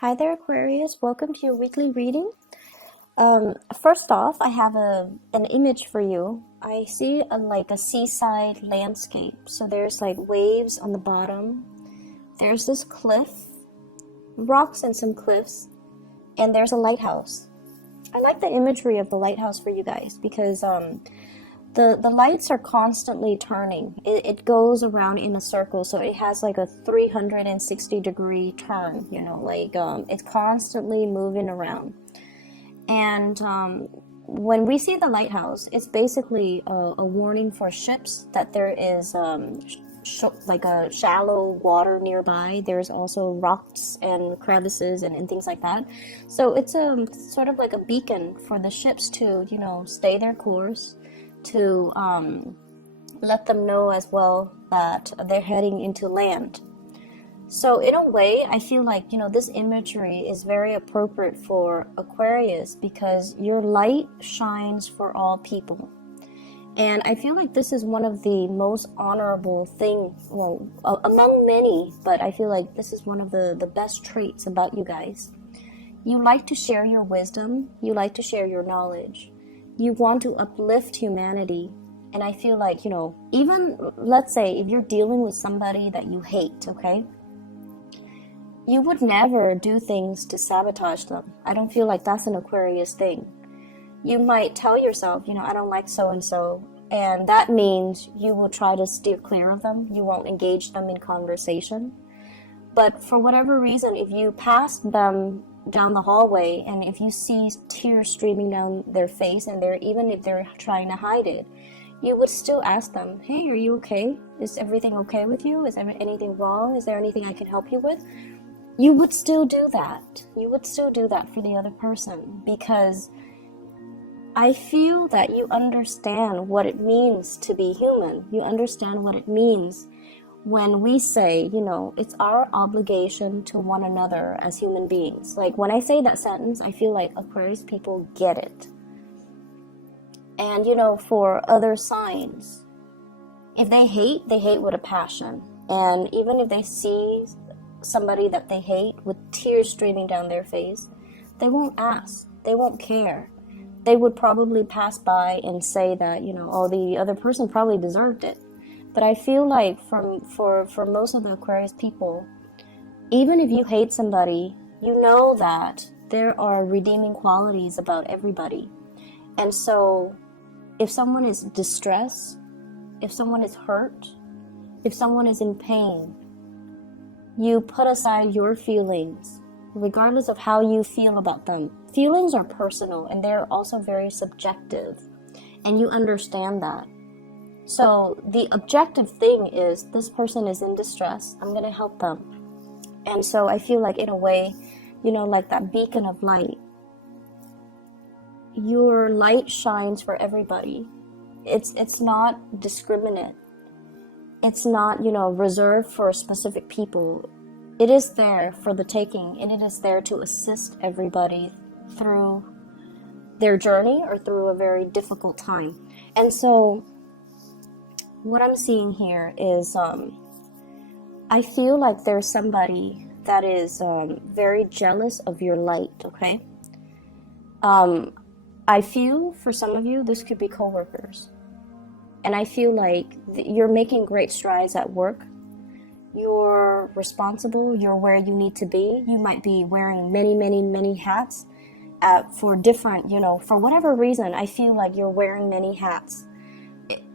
Hi there, Aquarius. Welcome to your weekly reading. First off, I have an image for you. I see like a seaside landscape. So there's like waves on the bottom. There's this cliff, rocks and some cliffs, and there's a lighthouse. I like the imagery of the lighthouse for you guys because the lights are constantly turning. It goes around in a circle, so it has like a 360-degree turn, it's constantly moving around. And when we see the lighthouse, it's basically a warning for ships that there is like a shallow water nearby. There's also rocks and crevices and things like that. So it's sort of like a beacon for the ships to, stay their course, to let them know as well that they're heading into land. So in a way, I feel like, this imagery is very appropriate for Aquarius because your light shines for all people. And I feel like this is one of the most honorable things, well, among many, but I feel like this is one of the best traits about you guys. You like to share your wisdom. You like to share your knowledge. You want to uplift humanity. And I feel like, even let's say if you're dealing with somebody that you hate, okay? You would never do things to sabotage them. I don't feel like that's an Aquarius thing. You might tell yourself, I don't like so-and-so, and that means you will try to steer clear of them. You won't engage them in conversation. But for whatever reason, if you pass them down the hallway and if you see tears streaming down their face and even if they're trying to hide it, you would still ask them, hey, are you okay? Is everything okay with you? Is there anything wrong? Is there anything I can help you with? You would still do that. You would still do that for the other person because I feel that you understand what it means to be human. You understand what it means when we say, it's our obligation to one another as human beings. Like when I say that sentence, I feel like Aquarius people get it. And, for other signs, if they hate with a passion. And even if they see somebody that they hate with tears streaming down their face, they won't ask, they won't care. They would probably pass by and say that, oh, the other person probably deserved it. But I feel like for most of the Aquarius people, even if you hate somebody, you know that there are redeeming qualities about everybody. And so if someone is distressed, if someone is hurt, if someone is in pain, you put aside your feelings, regardless of how you feel about them. Feelings are personal and they're also very subjective, and you understand that. So the objective thing is this person is in distress, I'm going to help them. And so I feel like in a way, like that beacon of light, your light shines for everybody. It's not discriminate. It's not, reserved for specific people. It is there for the taking, and it is there to assist everybody through their journey or through a very difficult time. And so what I'm seeing here is I feel like there's somebody that is very jealous of your light, okay? I feel for some of you, this could be coworkers. And I feel like you're making great strides at work. You're responsible. You're where you need to be. You might be wearing many, many, many hats for different, for whatever reason, I feel like you're wearing many hats.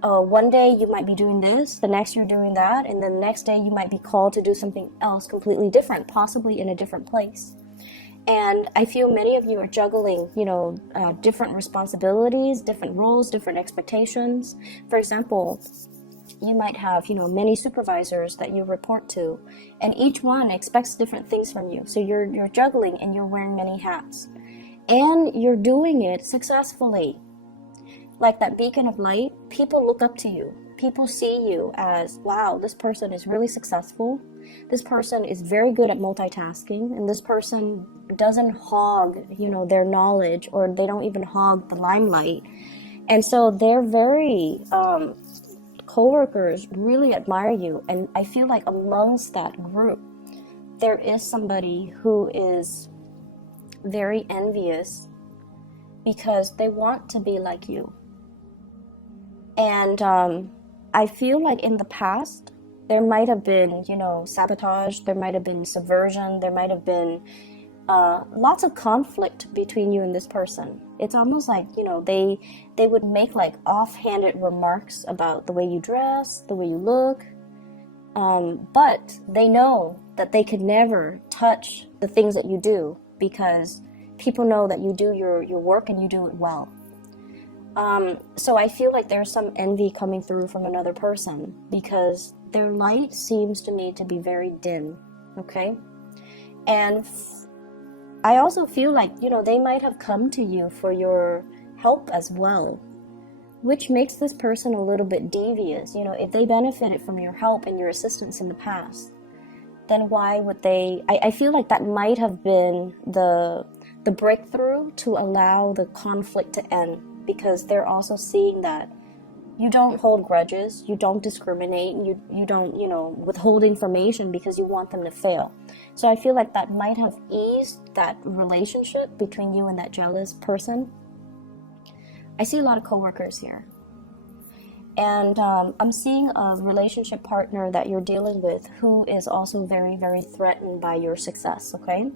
One day you might be doing this, the next you're doing that, and then the next day you might be called to do something else completely different, possibly in a different place. And I feel many of you are juggling, different responsibilities, different roles, different expectations. For example, you might have, many supervisors that you report to, and each one expects different things from you. So you're juggling and you're wearing many hats. And you're doing it successfully. Like that beacon of light, people look up to you. People see you as, wow, this person is really successful. This person is very good at multitasking, and this person doesn't hog, their knowledge, or they don't even hog the limelight. And so they're very, coworkers really admire you. And I feel like amongst that group, there is somebody who is very envious because they want to be like you. And I feel like in the past, there might have been, you know, sabotage, there might have been subversion, there might have been lots of conflict between you and this person. It's almost like, you know, they would make like offhanded remarks about the way you dress, the way you look, but they know that they could never touch the things that you do because people know that you do your work and you do it well. So I feel like there's some envy coming through from another person because their light seems to me to be very dim, okay? And I also feel like, you know, they might have come to you for your help as well, which makes this person a little bit devious. You know, if they benefited from your help and your assistance in the past, then why would they? I feel like that might have been the breakthrough to allow the conflict to end, because they're also seeing that you don't hold grudges, you don't discriminate, you don't, you know, withhold information because you want them to fail. So I feel like that might have eased that relationship between you and that jealous person. I see a lot of coworkers here. And I'm seeing a relationship partner that you're dealing with who is also very, very threatened by your success, okay?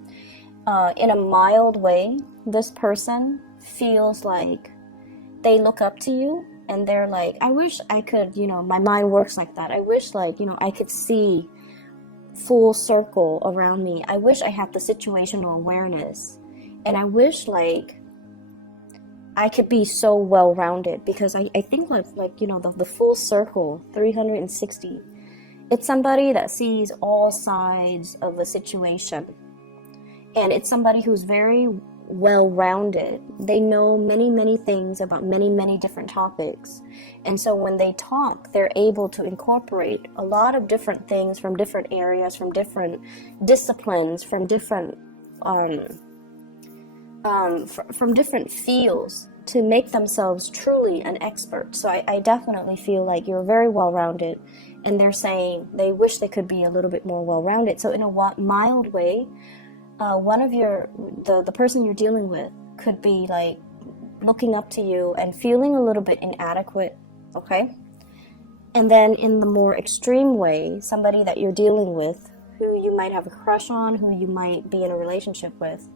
In a mild way, this person feels like they look up to you and they're like, I wish I could, you know, my mind works like that. I wish, like, you know, I could see full circle around me. I wish I had the situational awareness. And I wish, like, I could be so well-rounded, because I think like you know, the full circle, 360, it's somebody that sees all sides of a situation. And it's somebody who's very well-rounded. They know many, many things about many, many different topics. And so when they talk, they're able to incorporate a lot of different things from different areas, from different disciplines, from different from different fields to make themselves truly an expert. So I definitely feel like you're very well-rounded, and they're saying they wish they could be a little bit more well-rounded. So in a mild way, one of the person you're dealing with could be like looking up to you and feeling a little bit inadequate, okay? And then in the more extreme way, somebody that you're dealing with who you might have a crush on, who you might be in a relationship with,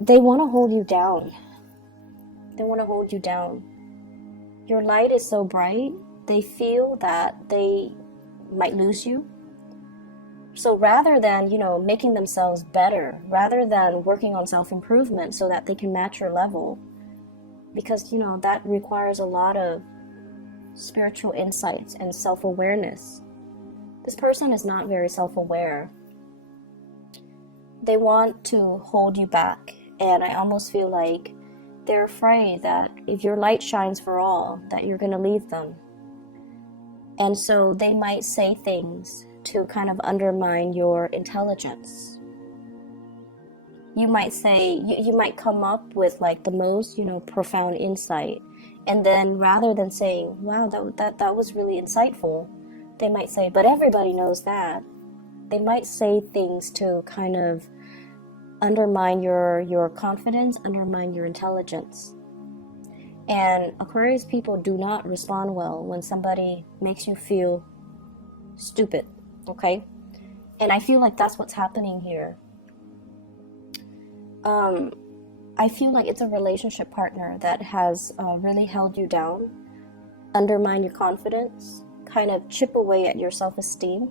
they want to hold you down. They want to hold you down. Your light is so bright, they feel that they might lose you. So rather than, you know, making themselves better, rather than working on self-improvement so that they can match your level, because, you know, that requires a lot of spiritual insights and self-awareness. This person is not very self-aware. They want to hold you back, and I almost feel like they're afraid that if your light shines for all, that you're going to leave them. And so they might say things to kind of undermine your intelligence. You might say, you might come up with like the most, you know, profound insight, and then rather than saying, wow, that was really insightful, they might say, but everybody knows that. They might say things to kind of undermine your confidence, undermine your intelligence. And Aquarius people do not respond well when somebody makes you feel stupid, okay? And I feel like that's what's happening here. I feel like it's a relationship partner that has really held you down, undermine your confidence, kind of chip away at your self-esteem.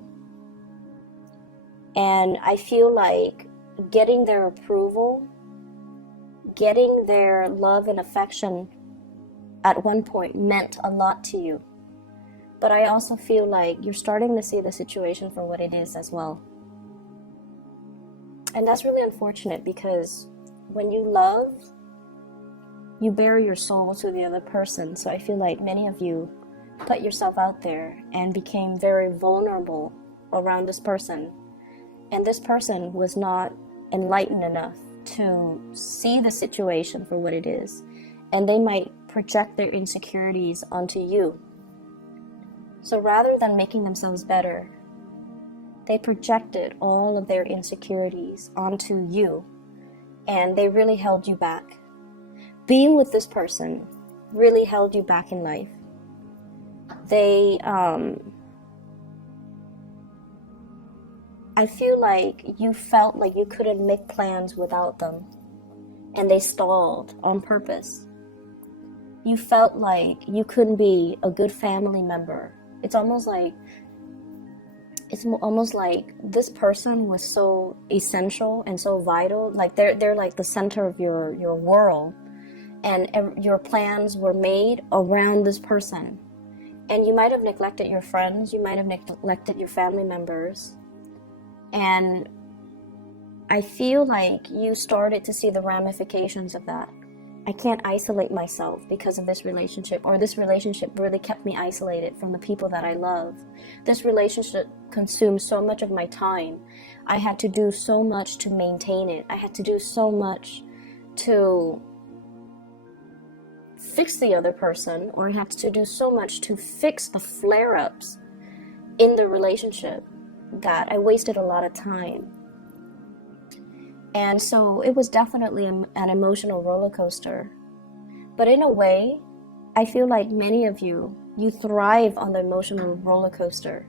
And I feel like getting their approval, getting their love and affection at one point meant a lot to you. But I also feel like you're starting to see the situation for what it is as well. And that's really unfortunate, because when you love, you bare your soul to the other person. So I feel like many of you put yourself out there and became very vulnerable around this person. And this person was not enlightened enough to see the situation for what it is. And they might project their insecurities onto you. So rather than making themselves better, They projected all of their insecurities onto you, and they really held you back. Being with this person really held you back in life. They, I feel like you felt like you couldn't make plans without them, and they stalled on purpose. You felt like you couldn't be a good family member. It's almost like this person was so essential and so vital. Like they're like the center of your world, and your plans were made around this person. And you might have neglected your friends, you might have neglected your family members. And I feel like you started to see the ramifications of that. I can't isolate myself because of this relationship, or this relationship really kept me isolated from the people that I love. This relationship consumed so much of my time. I had to do so much to maintain it. I had to do so much to fix the other person, or I had to do so much to fix the flare-ups in the relationship that I wasted a lot of time. And so it was definitely an emotional roller coaster. But in a way, I feel like many of you thrive on the emotional roller coaster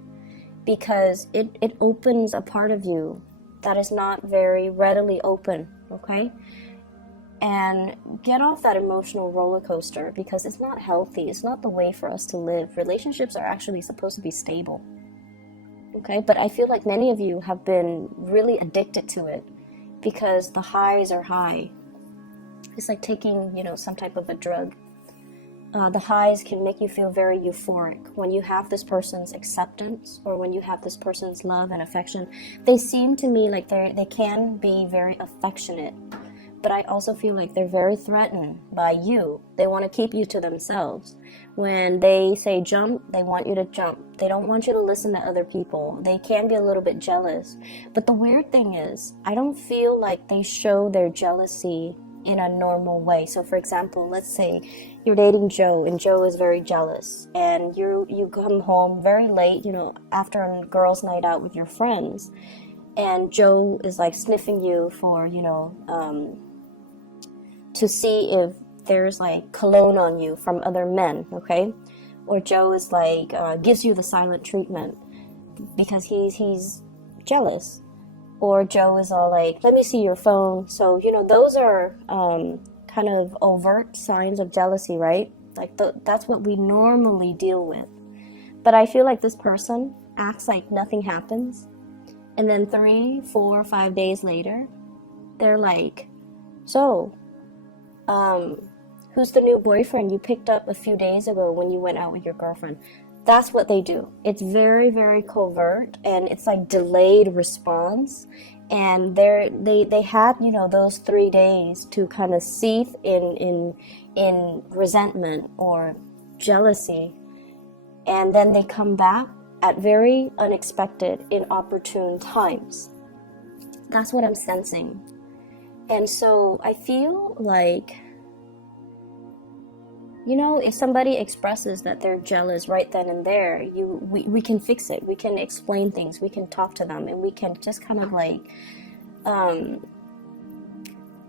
because it opens a part of you that is not very readily open, okay? And get off that emotional roller coaster because it's not healthy. It's not the way for us to live. Relationships are actually supposed to be stable, okay? But I feel like many of you have been really addicted to it because the highs are high. It's like taking, some type of a drug. The highs can make you feel very euphoric. When you have this person's acceptance, or when you have this person's love and affection, they seem to me like they can be very affectionate. But I also feel like they're very threatened by you. They want to keep you to themselves. When they say jump, they want you to jump. They don't want you to listen to other people. They can be a little bit jealous. But the weird thing is, I don't feel like they show their jealousy in a normal way. So for example, let's say you're dating Joe, and Joe is very jealous, and you come home very late, after a girls' night out with your friends, and Joe is like sniffing you for, to see if there's like cologne on you from other men, okay? Or Joe is like, gives you the silent treatment because he's jealous. Or Joe is all like, let me see your phone. So, those are kind of overt signs of jealousy, right? Like that's what we normally deal with. But I feel like this person acts like nothing happens. And then 3, 4, 5 days later, they're like, so, who's the new boyfriend you picked up a few days ago when you went out with your girlfriend? That's what they do. It's very, very covert, and it's like delayed response. And they had, those 3 days to kind of seethe in resentment or jealousy. And then they come back at very unexpected, inopportune times. That's what I'm sensing. And so I feel like, if somebody expresses that they're jealous right then and there, we can fix it. We can explain things. We can talk to them, and we can just kind of like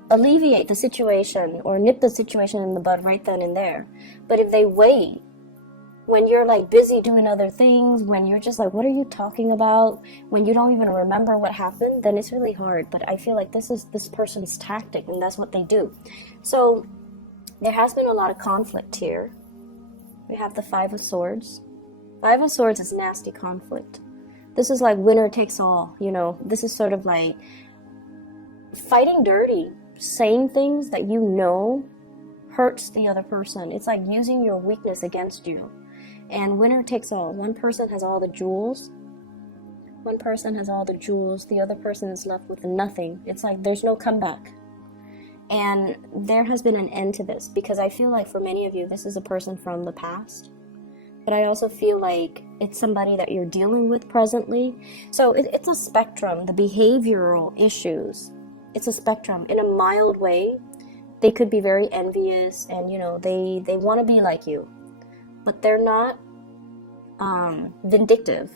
alleviate the situation or nip the situation in the bud right then and there. But if they wait, when you're like busy doing other things, when you're just like, what are you talking about? When you don't even remember what happened, then it's really hard. But I feel like this is this person's tactic, and that's what they do. So there has been a lot of conflict here. We have the 5 of Swords. 5 of Swords is nasty conflict. This is like winner takes all, This is sort of like fighting dirty, saying things that hurts the other person. It's like using your weakness against you. And winner takes all. One person has all the jewels. One person has all the jewels. The other person is left with nothing. It's like there's no comeback. And there has been an end to this, because I feel like for many of you, this is a person from the past. But I also feel like it's somebody that you're dealing with presently. So it's a spectrum, the behavioral issues. It's a spectrum. In a mild way, they could be very envious and, they want to be like you. But they're not vindictive.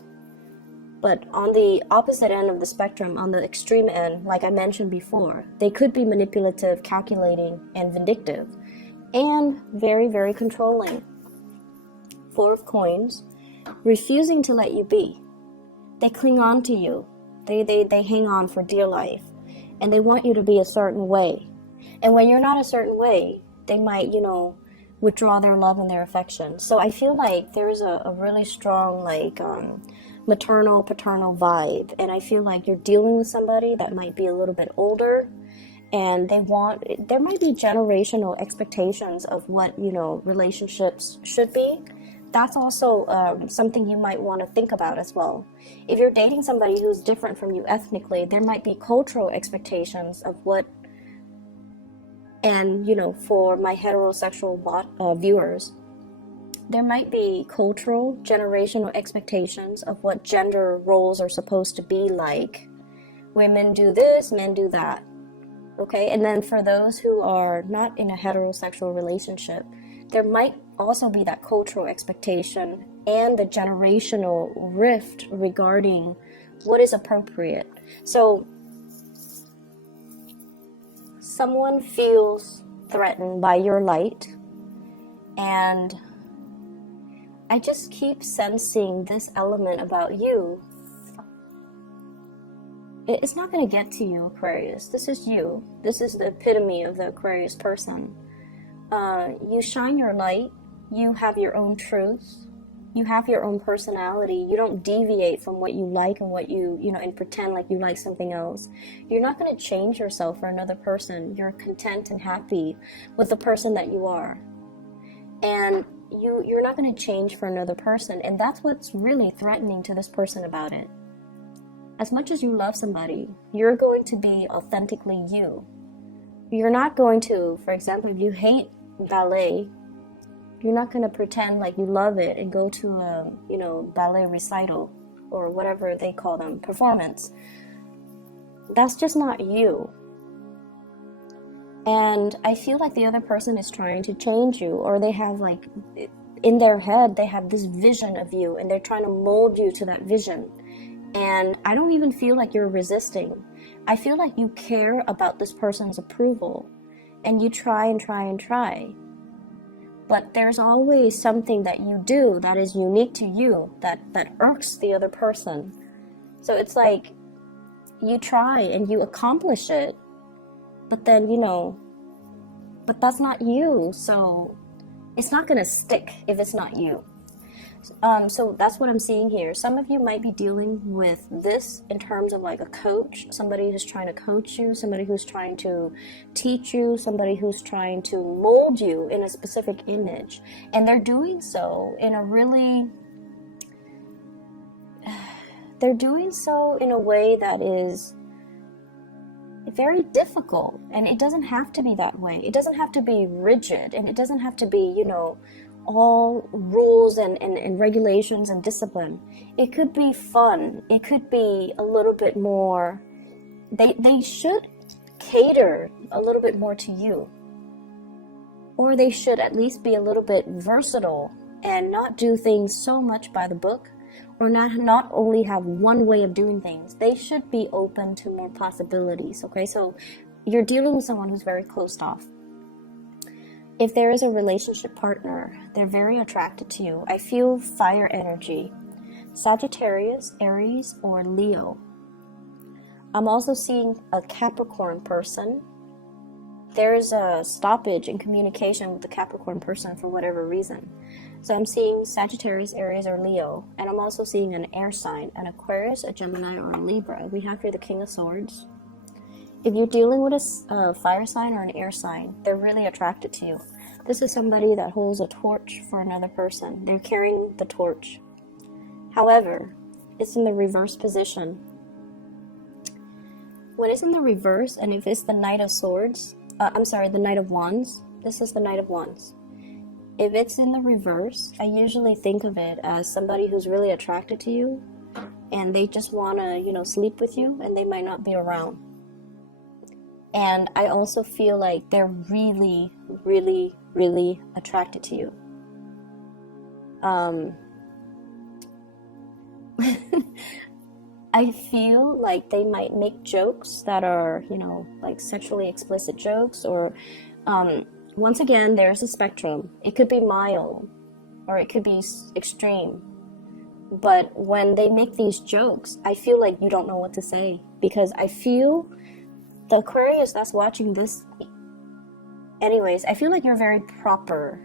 But on the opposite end of the spectrum, on the extreme end, like I mentioned before, they could be manipulative, calculating, and vindictive, and very, very controlling. Four of Coins, refusing to let you be. They cling on to you. They hang on for dear life. And they want you to be a certain way. And when you're not a certain way, they might, withdraw their love and their affection. So I feel like there's a really strong, maternal, paternal vibe. And I feel like you're dealing with somebody that might be a little bit older. And there might be generational expectations of what, relationships should be. That's also something you might want to think about as well. If you're dating somebody who's different from you ethnically, there might be cultural expectations of what, and for my heterosexual viewers, there might be cultural, generational expectations of what gender roles are supposed to be like. Women do this, men do that. Okay, and then for those who are not in a heterosexual relationship, there might also be that cultural expectation and the generational rift regarding what is appropriate. So someone feels threatened by your light, and I just keep sensing this element about you. It's not going to get to you, Aquarius. This is you. This is the epitome of the Aquarius person. You shine your light. You have your own truth. You have your own personality. You don't deviate from what you like and what and pretend like you like something else. You're not going to change yourself for another person. You're content and happy with the person that you are. And you're not going to change for another person. And that's what's really threatening to this person about it. As much as you love somebody, you're going to be authentically you. You're not going to, for example, if you hate ballet, you're not going to pretend like you love it and go to a, ballet recital or whatever they call them, performance. That's just not you. And I feel like the other person is trying to change you, or they have in their head, they have this vision of you and they're trying to mold you to that vision. And I don't even feel like you're resisting. I feel like you care about this person's approval and you try and try and try. But there's always something that you do that is unique to you that irks the other person. So it's like you try and you accomplish it, but then, but that's not you. So it's not going to stick if it's not you. So that's what I'm seeing here. Some of you might be dealing with this in terms of like a coach, somebody who's trying to coach you, somebody who's trying to teach you, somebody who's trying to mold you in a specific image. And they're doing so in a way that is very difficult. And it doesn't have to be that way. It doesn't have to be rigid, and it doesn't have to be, all rules and regulations and discipline. It could be fun. It could be a little bit more, they should cater a little bit more to you. Or they should at least be a little bit versatile and not do things so much by the book, or not only have one way of doing things. They should be open to more possibilities, okay? So you're dealing with someone who's very closed off. If there is a relationship partner, they're very attracted to you. I feel fire energy. Sagittarius, Aries, or Leo. I'm also seeing a Capricorn person. There's a stoppage in communication with the Capricorn person for whatever reason. So I'm seeing Sagittarius, Aries, or Leo. And I'm also seeing an air sign, an Aquarius, a Gemini, or a Libra. We have here the King of Swords. If you're dealing with a fire sign or an air sign, they're really attracted to you. This is somebody that holds a torch for another person. They're carrying the torch. However, it's in the reverse position. When it's in the reverse, and if it's the Knight of Swords, the Knight of Wands, this is the Knight of Wands. If it's in the reverse, I usually think of it as somebody who's really attracted to you, and they just want to, sleep with you, and they might not be around. And I also feel like they're really, really, really attracted to you. I feel like they might make jokes that are, you know, like sexually explicit jokes, or once again, there's a spectrum. It could be mild or it could be extreme. But when they make these jokes, I feel like you don't know what to say, because I feel the Aquarius that's watching this, anyways, I feel like you're very proper,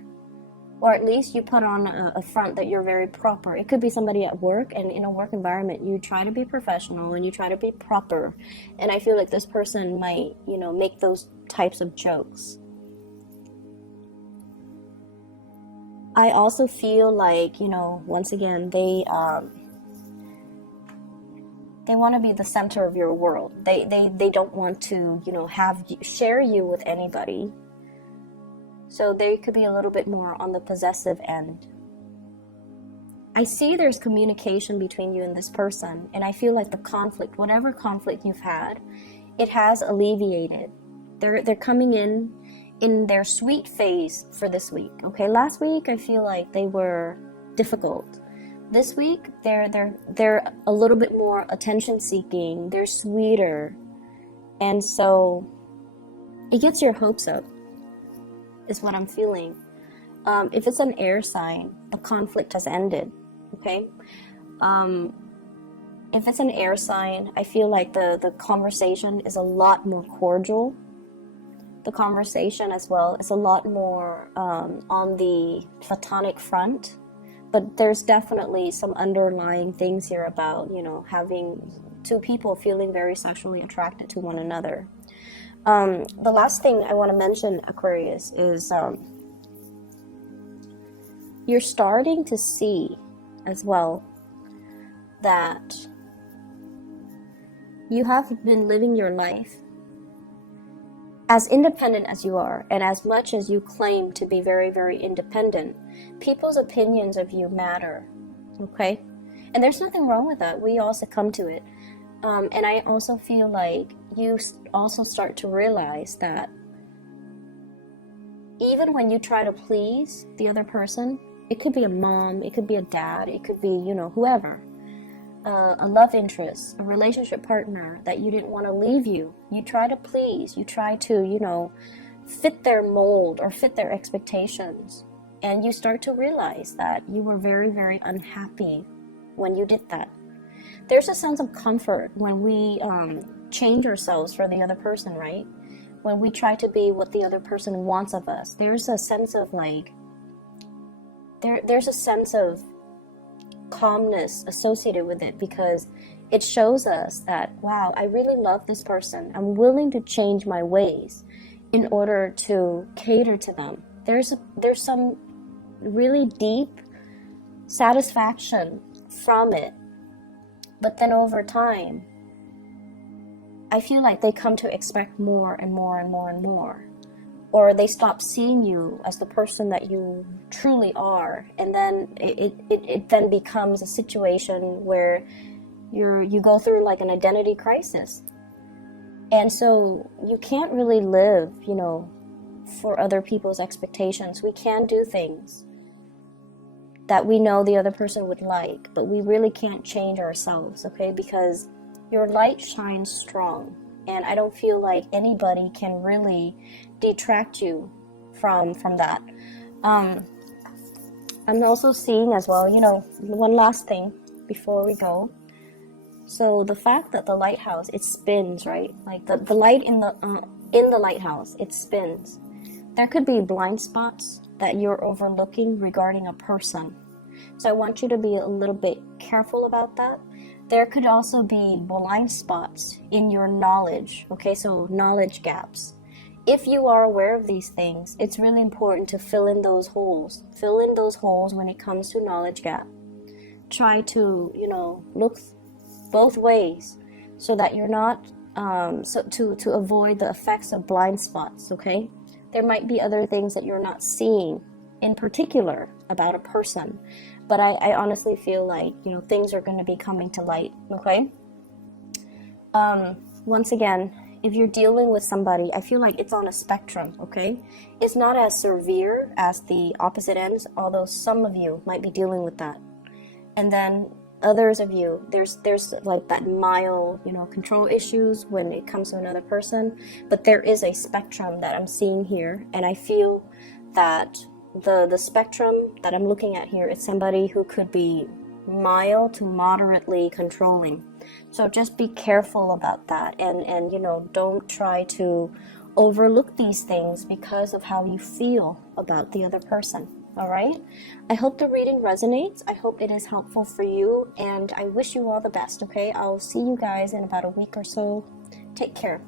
or at least you put on a front that you're very proper. It could be somebody at work, and in a work environment, you try to be professional and you try to be proper. And I feel like this person might, you know, make those types of jokes. I also feel like, you know, once again, they want to be the center of your world. They don't want to, you know, share you with anybody. So they could be a little bit more on the possessive end. I see there's communication between you and this person, and I feel like the conflict, whatever conflict you've had, it has alleviated. They're coming in their sweet phase for this week. Okay, last week I feel like they were difficult. This week they're a little bit more attention seeking. They're sweeter, and so it gets your hopes up, is what I'm feeling. If it's an air sign, the conflict has ended. Okay, if it's an air sign, I feel like the conversation is a lot more cordial. The conversation as well is a lot more on the platonic front, but there's definitely some underlying things here about, you know, having two people feeling very sexually attracted to one another. The last thing I want to mention, Aquarius, is you're starting to see as well that you have been living your life as independent as you are, and as much as you claim to be very, very independent, people's opinions of you matter, okay? And there's nothing wrong with that. We all succumb to it. And I also feel like you also start to realize that even when you try to please the other person, it could be a mom, it could be a dad, it could be, you know, whoever, a love interest, a relationship partner that you didn't want to leave you. You try to please, you try to, you know, fit their mold or fit their expectations. And you start to realize that you were very, very unhappy when you did that. There's a sense of comfort when we change ourselves for the other person, right? When we try to be what the other person wants of us, there's a sense of like, there's a sense of calmness associated with it, because it shows us that, wow, I really love this person. I'm willing to change my ways in order to cater to them. There's some really deep satisfaction from it. But then over time, I feel like they come to expect more and more and more and more. Or they stop seeing you as the person that you truly are. And then it then becomes a situation where you go through like an identity crisis. And so you can't really live, you know, for other people's expectations. We can do things that we know the other person would like, but we really can't change ourselves, okay? Because your light shines strong, and I don't feel like anybody can really detract you from that. I'm also seeing as well, you know, one last thing before we go. So the fact that the lighthouse, it spins, right? Like the light in the lighthouse, it spins. There could be blind spots that you're overlooking regarding a person. So I want you to be a little bit careful about that. There could also be blind spots in your knowledge, okay? So knowledge gaps. If you are aware of these things, it's really important to fill in those holes. Fill in those holes when it comes to knowledge gap. Try to, you know, look both ways so that you're not, to avoid the effects of blind spots, okay? There might be other things that you're not seeing in particular about a person, but I honestly feel like, you know, things are going to be coming to light, okay? Once again, if you're dealing with somebody, I feel like it's on a spectrum, okay? It's not as severe as the opposite ends, although some of you might be dealing with that. And then others of you, there's like that mild, you know, control issues when it comes to another person, but there is a spectrum that I'm seeing here, and I feel that the spectrum that I'm looking at here is somebody who could be mild to moderately controlling. So just be careful about that, and you know, don't try to overlook these things because of how you feel about the other person. All right, I hope the reading resonates. I hope it is helpful for you, and I wish you all the best. Okay, I'll see you guys in about a week or so. Take care.